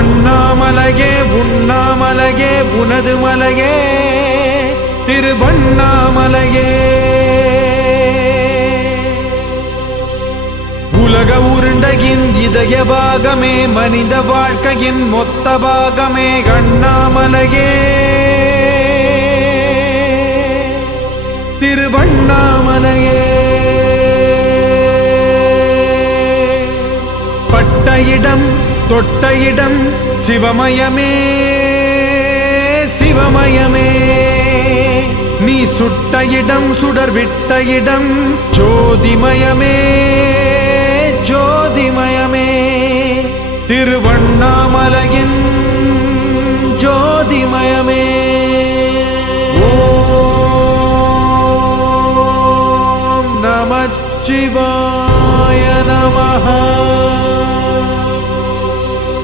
அண்ணாமலையே உண்ணாமலையே உனது மலையே திருவண்ணாமலையே. உலக உருண்டையின் இதய பாகமே மனித வாழ்க்கையின் மொத்த பாகமே அண்ணாமலையே திருவண்ணாமலையே. பட்ட இடம் தொட்ட இடம் சிவமயமே சிவமயமே. நீ சுட்ட இடம் சுடர் விட்ட இடம் ஜோதிமயமே ஜோதிமயமே. திருவண்ணாமலையின் ஜோதிமயமே. ஓம் நமச்சிவாய.